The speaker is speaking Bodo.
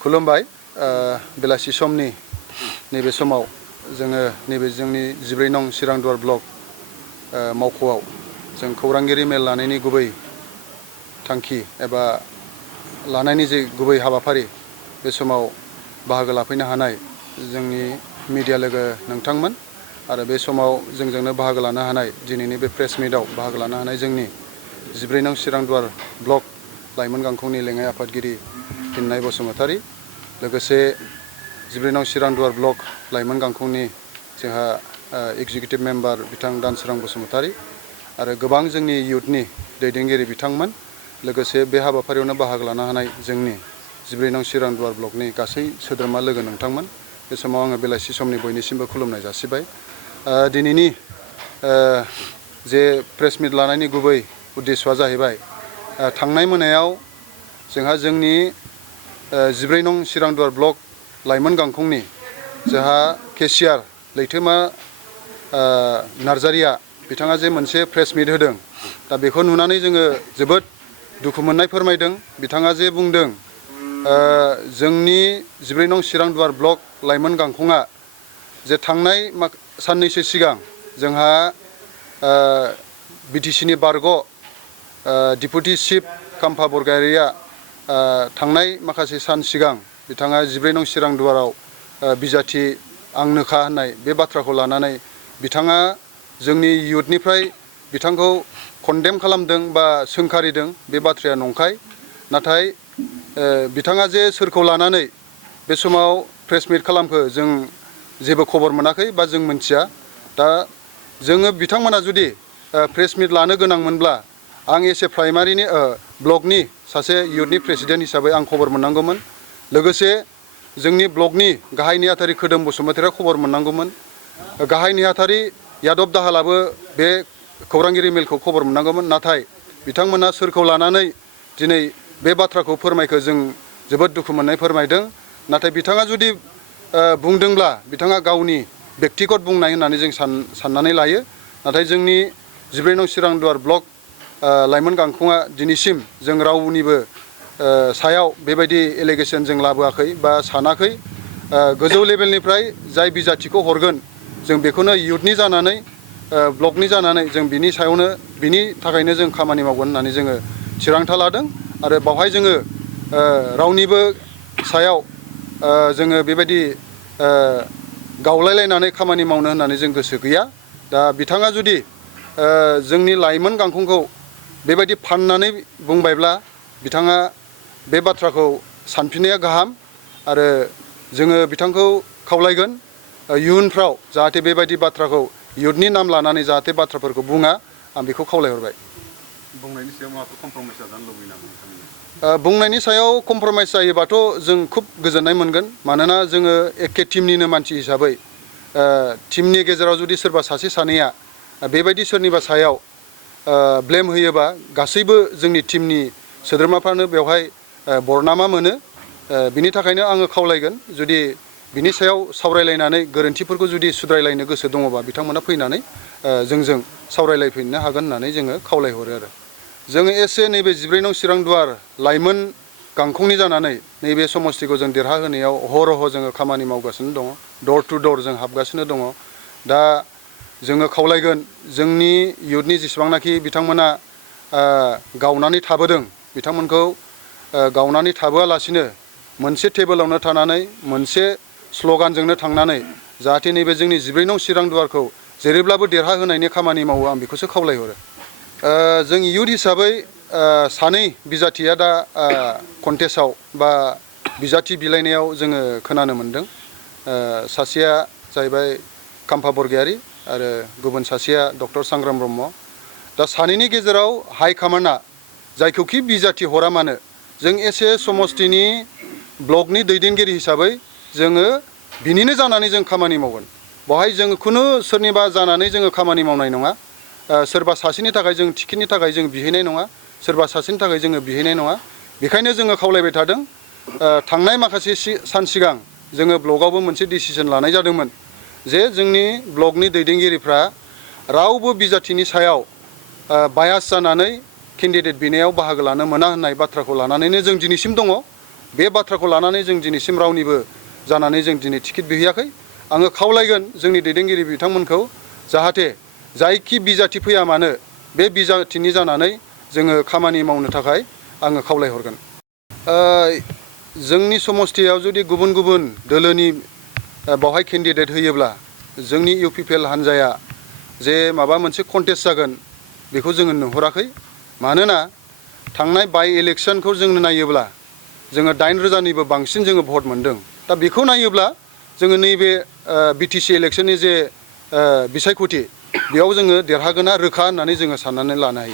खुलुमबाय बेलासि समनि नैबे समाव जोङो नैबे जोंनि 14 नं चिरांदुवार ब्लक मावख'आव जों खौरांगिरि मेल लानायनि गुबै थांखि एबा लानायनि जे गुबै हाबाफारि बे समाव बाहागो लाफैनो हानाय जोंनि मिडिया लोगो नोंथांमोन आरो बे समाव जोंजोंनो बाहागो लानो हानाय दिनैनि बे प्रेस मिटआव बाहागो लानो हानाय जोंनि 14 नं चिरांदुवार ब्लक लाइमोन गांखंनि लेङाइ आफादगिरि फिन्नाय बसुमतारी लोगोसे 14 नं चिरांदुवार ब्लक लाइमोन गांखंनि जोंहा एग्जिकिउटिभ मेम्बार बिथां दानसोरां बसुमतारी आरो गोबां जोंनि इयुथनि दैदेनगिरि बिथांमोन लोगोसे बे हाबाफारियावनो बाहागो लानो हानाय जोंनि 14 नं चिरांदुवार ब्लकनि गासै सोद्रोमा लोगो नोंथांमोन बे समाव आङो बेलासि समनि बयनिसिमबो खुलुमनाय जासिबाय दिनैनि जे प्रेस मिट लानायनि गुबै उद्देश्यआ जाहैबाय थांनाय मोनायाव जोंहा जोंनि 14 नं चिरांदुवार ब्लक लाइमोन गांखंनि जोंहा केसियार लैथोमा नार्जारिया बिथाङा जे मोनसे प्रेस मिट होदों दा बेखौ नुनानै जोङो जोबोद दुखु मोननाय फोरमायदों बिथाङा जे बुंदों जोंनि 14 नं चिरांदुवार ब्लक लाइमोन गांखंआ जे थांनाय साननैसो सिगां जोंहा बिटिसिनि बारग' डिपुटि चिफ काम्फा बरगयारिया थांनाय माखासे सान सिगां बिथाङा 14 नं चिरांदुवाराव बिजाथि आंनोखा होननाय बे बाथ्राखौ लानानै बिथाङा जोंनि इयुथनिफ्राय बिथांखौ कन्डेम खालामदों बा सोंखारिदों बे बाथ्राया नंखाय नाथाय बिथाङा जे सोरखौ लानानै बे समाव प्रेस मिट खालामखो जों जेबो खबर मोनाखै बा जों मिन्थिया दा जोङो बिथांमोना जुदि प्रेस मिट लानो गोनांमोनब्ला आं एसे प्राइमारिनि ब्लकनि सासे इयुथनि प्रेसिडेन्ट हिसाबै आं खबर मोननांगौमोन लोगोसे जोंनि ब्लकनि गाहाय नेहाथारि खोदोम बसुमतारीया खबर मोननांगौमोन गाहाय नेहाथारि यादब दाहालाबो बे खौरांगिरि मेलखौ खबर मोननांगौमोन नाथाय बिथांमोना सोरखौ लानानै दिनै बे बाथ्राखौ फोरमायखो जों जोबोद दुखु मोननाय फोरमायदों नाथाय बिथाङा जुदि बुंदोंब्ला बिथाङा गावनि बेक्तिगत बुंनाय होननानै जों साननानै लायो नाथाय जोंनि 14 नं चिरांदुवार ब्लक लाइमोन गांखंआ दिनैसिम जों रावनिबो सायाव बेबायदि एलिगेसन जों लाबोआखै बा सानाखै गोजौ लेभेलनिफ्राय जाय बिजाथिखौ हरगोन जों बेखौनो इयुथनि जानानै ब्लकनि जानानै जों बिनि सायावनो बिनि थाखायनो जों खामानि मावगोन होननानै जोङो थिरांथा लादों आरो बावहाय जोङो रावनिबो सायाव जोङो बेबायदि गावलायलायनानै खामानि मावनो होननानै जों गोसो गैया दा बिथाङा जुदि जोंनि लाइमोन गांखंखौ बेबायदि फाननानै बुंबायब्ला बिथाङा बे बाथ्राखौ सानफिननाया गाहाम आरो जोङो बिथांखौ खावलायगोन इयुनफ्राव जाहाथे बेबायदि बाथ्राखौ इयुथनि नाम लानानै जाहाथे बाथ्राफोरखौ बुङा आं बेखौ खावलायहरबाय बुंनायनि सायाव माबाफोर कमप्रमाइस जानो लुबैयो नामा नोंथांनि बुंनायनि सायाव कमप्रमाइस जायोबाथ' जों खुब गोजोननाय मोनगोन मानोना जोङो एखे टीमनिनो मानसि हिसाबै टीमनि गेजेराव जुदि सोरबा सासे सानैया बेबायदि सोरनिबा सायाव ब्लेम होयोबा गासैबो जोंनि टीमनि सोद्रोमाफ्रानो बेवहाय बरनामा मोनो बिनि थाखायनो आङो खावलायगोन जुदि बिनि सायाव सावरायलायनानै गोरोन्थिफोरखौ जुदि सुद्रायलायनो गोसो दङबा बिथांमोना फैनानै जोंजों सावरायलायफैनो हागोन होननानै जोङो खावलायहरो आरो जोङो एसे नैबे 14 नं चिरांदुवार लाइमोन गांखंनि जानानै नैबे समस्तिखौ जों देरहाहोनायाव हरह जोङो खामानि मावगासिनो दङ दर टु दर जों हाबगासिनो दङ दा जोङो खावलायगोन जोंनि इयुथनि जेसेबांनाखि बिथांमोना गावनानै थाबोदों बिथांमोनखौ गावनानै थाबोआलासिनो मोनसे टेबोलावनो थानानै मोनसे स्ल'गानजोंनो थांनानै जाहाथे नैबे जोंनि 14 नं चिरांदुवारखौ जेरैब्लाबो देरहाहोनायनि खामानि मावो आं बेखौसो खावलायहरो जों इयुथ हिसाबै सानै बिजाथिया दा कन्टेस्टआव बा बिजाथि बिलायनायाव जोङो खोनानो मोन्दों सासेया जाहैबाय काम्फा बरगयारी आरो गुबुन सासेया डक्टर सांग्राम ब्रह्म दा सानैनि गेजेराव हाइकमान्डआ जायखौखि बिजाथि हरा मानो जों एसे समस्तिनि ब्लकनि दैदेनगिरि हिसाबै जोङो बिनिनो जानानै जों खामानि मावगोन बेवहाय जों खुनु सोरनिबा जानानै जोङो खामानि मावनाय नङा सोरबा सासेनि थाखाय जों टिकेटनि थाखाय जों बिहैनाय नङा सोरबा सासेनि थाखाय जोङो बिहैनाय नङा बेखायनो जोङो खावलायबाय थादों थांनाय माखासे सान सिगां जोङो ब्लकआवबो मोनसे डिसिसन लानाय जादोंमोन जे जोंनि ब्लकनि दैदेनगिरिफ्रा रावबो बिजाथिनि सायाव बायास जानानै केन्डिडेट बिनायाव बाहागो लानो मोना होननाय बाथ्राखौ लानानैनो जों दिनैसिम दङ बे बाथ्राखौ लानानै जों दिनैसिम रावनिबो जानानै जों दिनै टिकेट बिहैयाखै। आङो खावलायगोन जोंनि दैदेनगिरि बिथांमोनखौ जाहाथे जायखि बिजाथि फैया मानो बे बिजाथिनि जानानै जोङो खामानि मावनो थाखाय आङो खावलायहरगोन। जोंनि समस्थियाव जुदि गुबुन गुबुन दोलोनि बावहाय केन्डिडेट होयोब्ला जोंनि इउपिपिएल हान्जाया जे माबा मोनसे कन्टेस्ट जागोन बेखौ जोङो नुहुराखै। मानोना थांनाय बाइ इलेक्सनखौ जोङो नायोब्ला जोङो 9,000निबो बांसिन जोङो भट मोनदों। दा बेखौ नायोब्ला जोङो नैबे बिटिसि इलेक्सननि जे बिसायख'थि बेयाव जोङो देरहागोना रोखा होननानै जोङो साननानै लानो हायो।